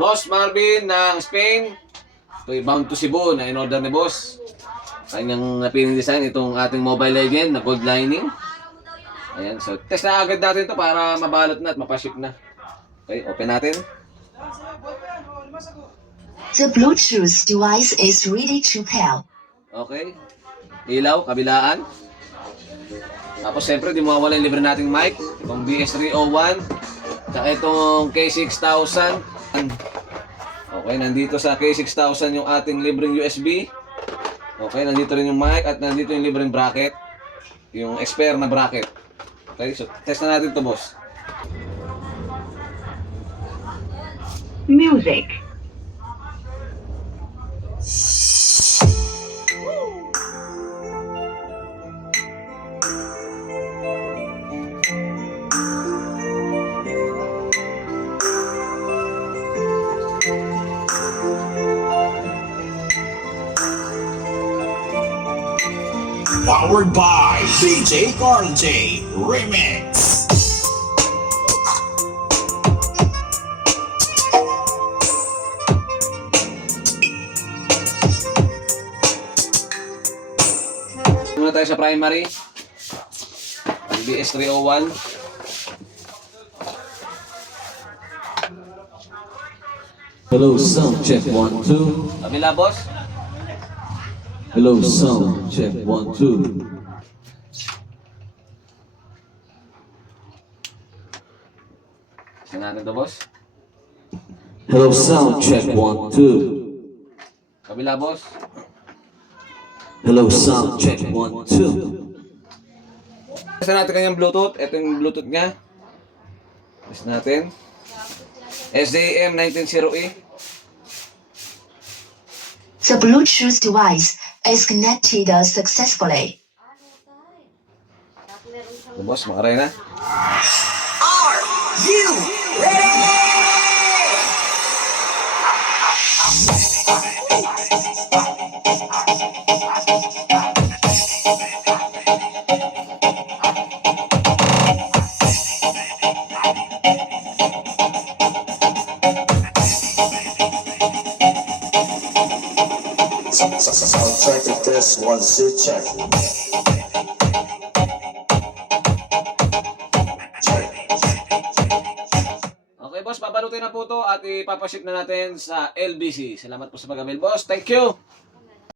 Boss Marvin ng Spain. Ito bound to Cebu na in-order ni Boss. Kanyang napiling design itong ating Mobile Legend na gold lining. Ayan, so test na agad natin ito para mabalot na at mapaship na. Okay, open natin. The Bluetooth device is ready to pair. Okay. Ilaw, kabilaan. Tapos siyempre, di mawawala yung libre nating mic. Itong BS301. Tsaka itong K6000. Okay, nandito sa K6000 yung ating libreng USB. Okay, nandito rin yung mic at nandito yung libreng bracket. Yung expert na bracket. Okay, so test na natin to, boss. Music. Powered by DJ Carl J Remix. Muna tayo sa primary. BS301. Hello, sound check 1 2. Kabila, boss. Hello, sound check 1 2. Test natin to, boss. Hello, sound check 1 2. Kabila, boss. Hello, sound check 1 2. Test natin kanyang Bluetooth. Ito yung Bluetooth niya. Test natin. SJM 190E. The Bluetooth device is connected successfully. So, boss, makaray na. Are you ready? Sound check it, this one's it check. Okay, boss, babalutin na po to at ipapaship na natin sa LBC. Salamat po sa pag-avail, boss. Thank you!